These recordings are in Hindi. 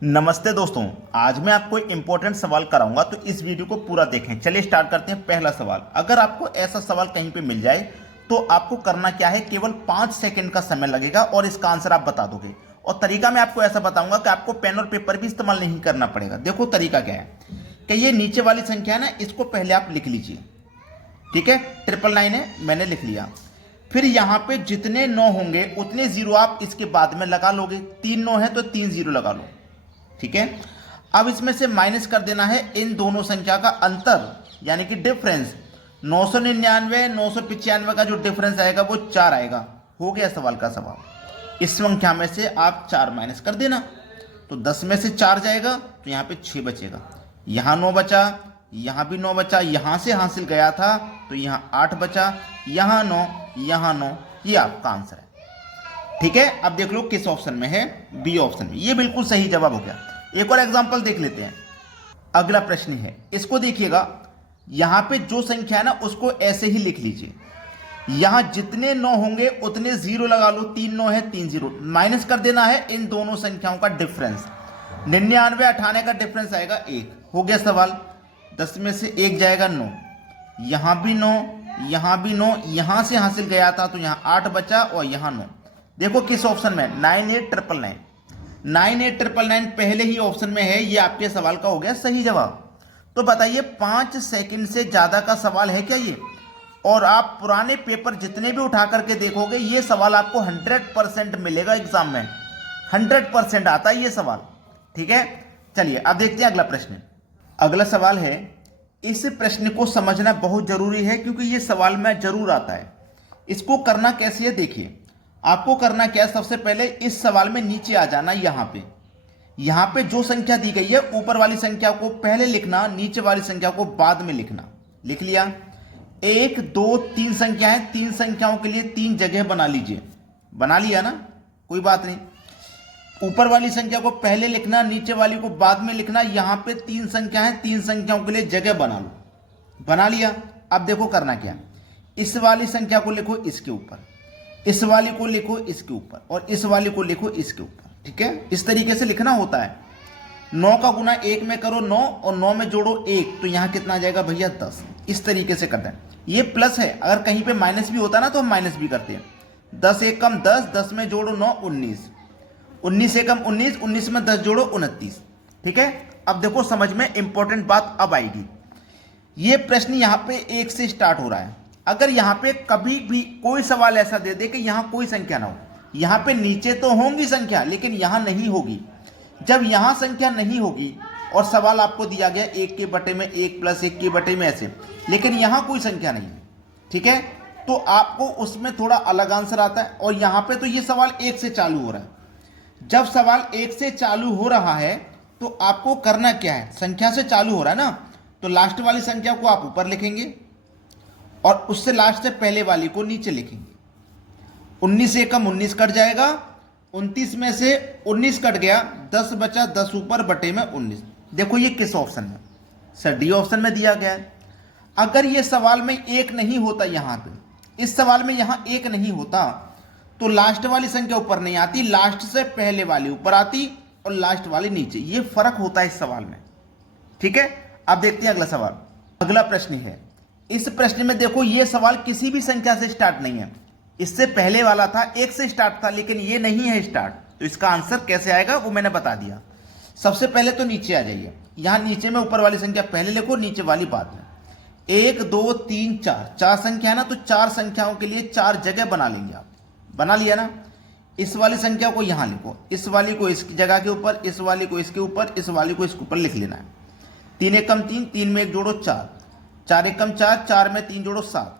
नमस्ते दोस्तों, आज मैं आपको एक इंपॉर्टेंट सवाल कराऊंगा, तो इस वीडियो को पूरा देखें। चलिए स्टार्ट करते हैं। पहला सवाल, अगर आपको ऐसा सवाल कहीं पे मिल जाए तो आपको करना क्या है, केवल 5 सेकंड का समय लगेगा और इसका आंसर आप बता दोगे। और तरीका मैं आपको ऐसा बताऊंगा कि आपको पेन और पेपर भी इस्तेमाल नहीं करना पड़ेगा। देखो तरीका क्या है कि ये नीचे वाली संख्या है ना, इसको पहले आप लिख लीजिए। ठीक है, 999 है, मैंने लिख लिया। फिर यहाँ पे जितने 9 होंगे उतने जीरो आप इसके बाद में लगा लोगे। 3 9 है तो 3 जीरो लगा लो। ठीक है, अब इसमें से माइनस कर देना है इन दोनों संख्या का अंतर, यानी कि डिफरेंस। 999 995 का जो डिफरेंस आएगा वो 4 आएगा। हो गया सवाल का सवाल। इस संख्या में से आप 4 माइनस कर देना, तो 10 में से 4 जाएगा तो यहाँ पे 6 बचेगा। यहाँ 9 बचा, यहाँ भी 9 बचा, यहाँ से हासिल गया था तो यहाँ 8 बचा, यहाँ 9, यहाँ 9। ये आपका आंसर है। ठीक है, अब देख लो किस ऑप्शन में है, बी ऑप्शन में। ये बिल्कुल सही जवाब हो गया। एक और एग्जांपल देख लेते हैं। अगला प्रश्न है, इसको देखिएगा। यहां पे जो संख्या है ना उसको ऐसे ही लिख लीजिए। यहां जितने 9 होंगे उतने जीरो लगा लो। 3 9 है 3 जीरो, माइनस कर देना है इन दोनों संख्याओं का डिफरेंस। 99 98 का डिफरेंस आएगा 1। हो गया सवाल। 10 में से 1 जाएगा 9, यहां भी 9, यहां भी 9, यहां से हासिल गया था तो यहां 8 बचा और यहां 9। देखो किस ऑप्शन में, 98999। 98999 पहले ही ऑप्शन में है। ये आपके सवाल का हो गया सही जवाब। तो बताइए 5 सेकंड से ज्यादा का सवाल है क्या ये? और आप पुराने पेपर जितने भी उठा करके देखोगे ये सवाल आपको 100% मिलेगा एग्जाम में। 100% आता है ये सवाल। ठीक है, चलिए अब देखते हैं अगला प्रश्न। अगला सवाल है, इस प्रश्न को समझना बहुत जरूरी है क्योंकि ये सवाल में जरूर आता है। इसको करना कैसे है देखिए। आपको करना क्या है, सबसे पहले इस सवाल में नीचे आ जाना। यहां पे जो संख्या दी गई है ऊपर वाली संख्या को पहले लिखना, नीचे वाली संख्या को बाद में लिखना। लिख लिया। 1 2 3 संख्या है, 3 संख्याओं के लिए 3 जगह बना लीजिए। बना लिया ना, कोई बात नहीं। ऊपर वाली संख्या को पहले लिखना, नीचे वाली को बाद में लिखना। यहां पे 3 संख्या है, 3 संख्याओं के लिए जगह बना लो। बना लिया। अब देखो करना क्या, इस वाली संख्या को लिखो इसके ऊपर, इस वाली को लिखो इसके ऊपर, और इस वाली को लिखो इसके ऊपर। ठीक है, इस तरीके से लिखना होता है। 9 का गुना 1 में करो 9, और 9 में जोड़ो 1, तो यहां कितना आ जाएगा भैया 10। इस तरीके से करते हैं। ये प्लस है, अगर कहीं पे माइनस भी होता ना तो हम माइनस भी करते हैं। 10 1 कम 10, 10 में जोड़ो 9 19, 19 से कम 19, 19 में 10 जोड़ो 29। ठीक है, अब देखो समझ में इंपॉर्टेंट बात अब आएगी। ये प्रश्न यहां पे 1 से स्टार्ट हो रहा है। अगर यहां पे कभी भी कोई सवाल ऐसा दे दे कि यहां कोई संख्या ना हो, यहां पे नीचे तो होंगी संख्या लेकिन यहां नहीं होगी। जब यहां संख्या नहीं होगी और सवाल आपको दिया गया 1 के बटे में 1 प्लस 1 के बटे में ऐसे, लेकिन यहां कोई संख्या नहीं है, ठीक है, तो आपको उसमें थोड़ा अलग आंसर आता है। और यहां पे तो ये सवाल 1 से चालू हो रहा है। जब सवाल 1 से चालू हो रहा है तो आपको करना क्या है, संख्या से चालू हो रहा है ना, तो लास्ट वाली संख्या को आप ऊपर लिखेंगे और उससे लास्ट से पहले वाली को नीचे लिखेंगे। 19 से कम 19 कट जाएगा, 29 में से 19 कट गया, 10 बचा, 10 ऊपर बटे में 19। देखो ये किस ऑप्शन में, सर डी ऑप्शन में दिया गया है। अगर ये सवाल में 1 नहीं होता, यहां पे इस सवाल में यहां 1 नहीं होता तो लास्ट वाली संख्या ऊपर नहीं आती, लास्ट से पहले वाली ऊपर आती और लास्ट वाली नीचे। ये फर्क होता है इस सवाल में। ठीक है, अब देखते हैं अगला सवाल। अगला प्रश्न है, इस प्रश्न में देखो ये सवाल किसी भी संख्या से स्टार्ट नहीं है। इससे पहले वाला था 1 से स्टार्ट था, लेकिन ये नहीं है स्टार्ट। तो इसका आंसर कैसे आएगा वो मैंने बता दिया। सबसे पहले तो नीचे आ जाइए। यहां नीचे में ऊपर वाली संख्या पहले लिखो, नीचे वाली बाद में। 1 2 3 4, 4 संख्या है ना, तो 4 संख्याओं के लिए 4 जगह बना लेंगे आप। बना लिया ना। इस वाली संख्या को यहां लिखो, इस वाली को इस जगह के ऊपर, इस वाली को इसके ऊपर, इस वाली को इसके ऊपर लिख लेना है। 3 1 कम 3, 3 में 1 जोड़ो 4, 4 1 कम 4, 4 में 3 जोड़ो 7,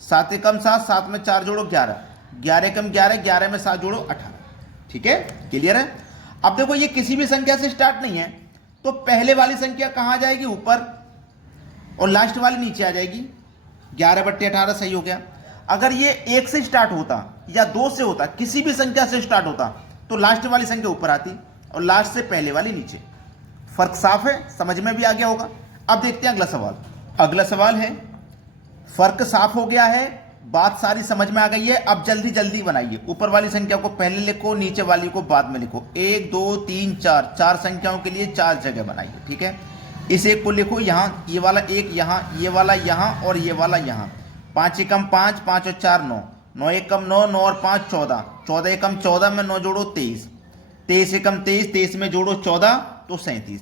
7 1 कम 7, 7 में 4 जोड़ो 11, 11 कम 11, 11 में 7 जोड़ो 18। ठीक है, क्लियर है। अब देखो ये किसी भी संख्या से स्टार्ट नहीं है, तो पहले वाली संख्या कहां आ जाएगी, ऊपर, और लास्ट वाली नीचे आ जाएगी। 11 बट्टे 18 सही हो गया। अगर ये 1 से स्टार्ट होता या 2 से होता, किसी भी संख्या से स्टार्ट होता, तो लास्ट वाली संख्या ऊपर आती और लास्ट से पहले वाली नीचे। फर्क साफ है, समझ में भी आ गया होगा। अब देखते हैं अगला सवाल। अगला सवाल है, फर्क साफ हो गया है बात सारी समझ में आ गई है। अब जल्दी जल्दी बनाइए, ऊपर वाली संख्या को पहले लिखो, नीचे वाली को बाद में लिखो। 1 2 3 4, 4 संख्याओं के लिए 4 जगह बनाइए, ठीक है। इस एक को लिखो यहाँ, ये वाला एक यहाँ, ये वाला यहाँ और ये वाला यहाँ। 5 एकम 5, 5 और 4 9, 9 एकम 9, 9 और 5 14, 14 एकम 14 में 9 जोड़ो 23, 23 एकम 23, 23 में जोड़ो 14 तो 37।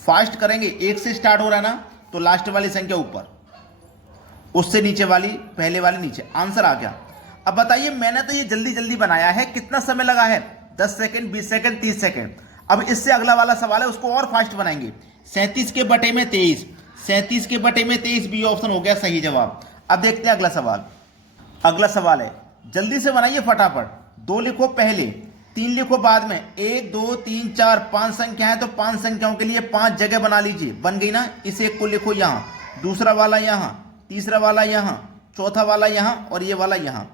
फास्ट करेंगे, एक से स्टार्ट हो रहा है ना, तो लास्ट वाली संख्या ऊपर, उससे नीचे वाली पहले वाली नीचे। आंसर आ गया। अब बताइए, मैंने तो ये जल्दी जल्दी बनाया है, कितना समय लगा है? 10 सेकंड, 20 सेकंड, 30 सेकंड। अब इससे अगला वाला सवाल है, उसको और फास्ट बनाएंगे। 37 के बटे में 23, 37 के बटे में 23, बी ऑप्शन हो गया सही जवाब। अब देखते हैं अगला सवाल। अगला सवाल है, जल्दी से बनाइए फटाफट। 2 लिखो पहले, 3 लिखो बाद में। 1 2 3 4, 5 संख्या है तो 5 संख्याओं के लिए 5 जगह बना लीजिए। बन गई ना। इस एक को लिखो यहाँ, दूसरा वाला यहाँ, तीसरा वाला यहाँ, चौथा वाला यहाँ और ये वाला यहाँ।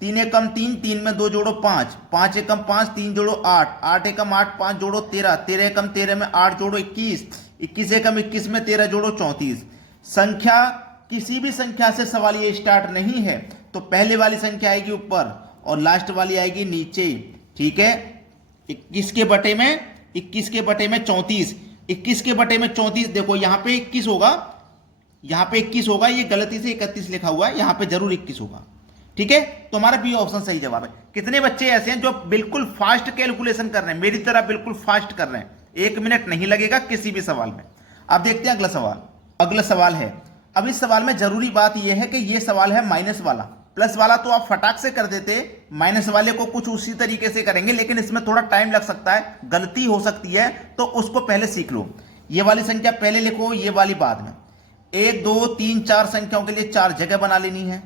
3 एकम 3, 3 में 2 जोड़ो 5, 5 एकम 5, 3 जोड़ो 8, 8 एकम 8, 5 जोड़ो 13, 13 एकम 13 में 8 जोड़ो 21, 21 एकम 21 में 13 जोड़ो 34। संख्या किसी भी संख्या से सवाल ये स्टार्ट नहीं है, तो पहले वाली संख्या आएगी ऊपर और लास्ट वाली आएगी नीचे, ठीक है। 21 के बटे में 21 के बटे में 34, 21 के बटे में 34। देखो यहाँ पे 21 होगा, यहाँ पे 21 होगा, ये गलती से 31 लिखा हुआ है, यहाँ पे जरूर 21 होगा, ठीक है। तो हमारा बी ऑप्शन सही जवाब है। कितने बच्चे ऐसे हैं जो बिल्कुल फास्ट कैलकुलेशन कर रहे हैं, मेरी तरह बिल्कुल फास्ट कर रहे हैं, 1 मिनट नहीं लगेगा किसी भी सवाल में। अब देखते हैं अगला सवाल। अगला सवाल है, अब इस सवाल में जरूरी बात यह है कि यह सवाल है माइनस वाला। प्लस वाला तो आप फटाक से कर देते, माइनस वाले को कुछ उसी तरीके से करेंगे, लेकिन इसमें थोड़ा टाइम लग सकता है, गलती हो सकती है, तो उसको पहले सीख लो। ये वाली संख्या पहले लिखो, ये वाली बाद में। 1 2 3 4 संख्याओं के लिए 4 जगह बना लेनी है।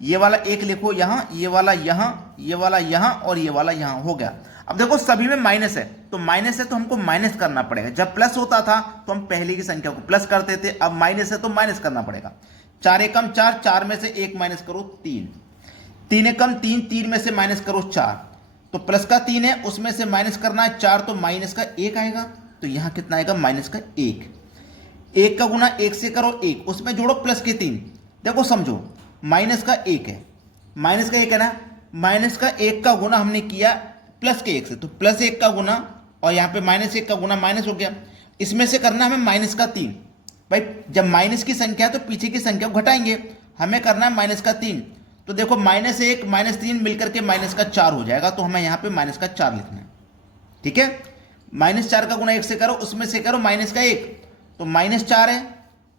ये वाला एक लिखो यहाँ, ये वाला यहाँ, ये वाला यहाँ और ये वाला यहाँ। हो गया। अब देखो सभी में माइनस है, तो माइनस है तो हमको माइनस करना पड़ेगा। जब प्लस होता था तो हम पहले की संख्या को प्लस करते थे, अब माइनस है तो माइनस करना पड़ेगा। 4 एकम 4, 4 में से 1 माइनस करो 3, 3 एकम 3, 3 में से माइनस करो 4, तो प्लस का 3 है, उसमें से माइनस करना है 4, तो माइनस का 1 आएगा। तो यहाँ कितना आएगा? माइनस का 1। 1 का गुना 1 से करो 1, उसमें जोड़ो प्लस के 3। देखो समझो, माइनस का 1 है, माइनस का 1 है ना, माइनस का 1 का गुना हमने किया प्लस के 1 से, तो प्लस 1 का गुना और यहाँ पे माइनस 1 का गुना माइनस हो गया। इसमें से करना हमें माइनस का 3। भाई जब माइनस की संख्या है तो पीछे की संख्या को घटाएंगे, हमें करना है माइनस का 3। तो देखो माइनस 1 माइनस 3 मिलकर के माइनस का 4 हो जाएगा, तो हमें यहाँ पे माइनस का 4 लिखना है, ठीक है। माइनस 4 का गुना 1 से करो, उसमें से करो माइनस का 1, तो माइनस 4 है,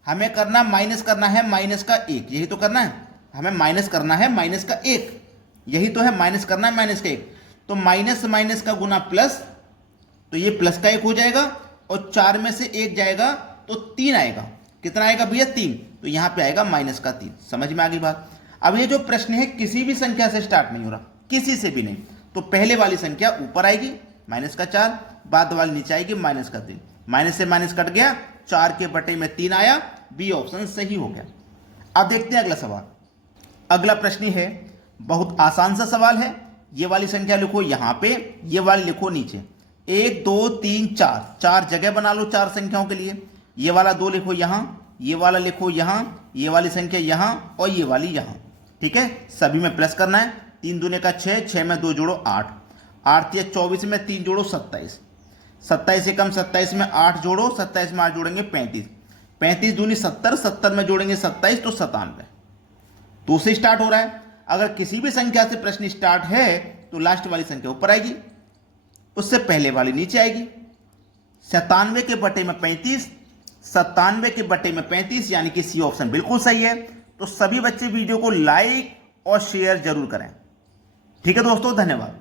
हमें करना माइनस करना है माइनस का 1, यही तो करना है, हमें माइनस करना है माइनस का 1, यही तो है, माइनस करना है माइनस का 1। तो माइनस माइनस का गुना प्लस, तो ये प्लस का 1 हो जाएगा और 4 में से 1 जाएगा तो 3 आएगा। कितना आएगा भैया? 3। तो यहाँ पे आएगा माइनस का 3। समझ में आ गई बात? अब ये जो प्रश्न है किसी भी संख्या से स्टार्ट नहीं हो रहा, किसी से भी नहीं, तो पहले वाली संख्या ऊपर आएगी माइनस का 4, बाद वाली नीचे आएगी माइनस का 3। माइनस से माइनस कट गया, 4 के बटे में 3 आया, बी ऑप्शन सही हो गया। अब देखते हैं अगला सवाल। अगला प्रश्न है, बहुत आसान सा सवाल है। ये वाली संख्या लिखो यहाँ पे, ये वाली लिखो नीचे। 1 2 3 4, 4 जगह बना लो 4 संख्याओं के लिए। ये वाला 2 लिखो यहाँ, ये वाला लिखो यहाँ, ये वाली संख्या यहाँ और ये वाली यहाँ, ठीक है। सभी में प्लस करना है। 3 दूने का 6, 6 में 2 जोड़ो 8, 8 या 24 में 3 जोड़ो 27, 27 से कम 27 में 8 जोड़ो, 27 में 8 जोड़ेंगे 35, 35 दूनी 70, 70 में जोड़ेंगे 27 तो 97। तो से स्टार्ट हो रहा है। अगर किसी भी संख्या से प्रश्न स्टार्ट है तो लास्ट वाली संख्या ऊपर आएगी, उससे पहले वाली नीचे आएगी। 97 के बटे में 35, 97 के बटे में 35, यानी कि सी ऑप्शन बिल्कुल सही है। तो सभी बच्चे वीडियो को लाइक और शेयर जरूर करें, ठीक है दोस्तों। धन्यवाद।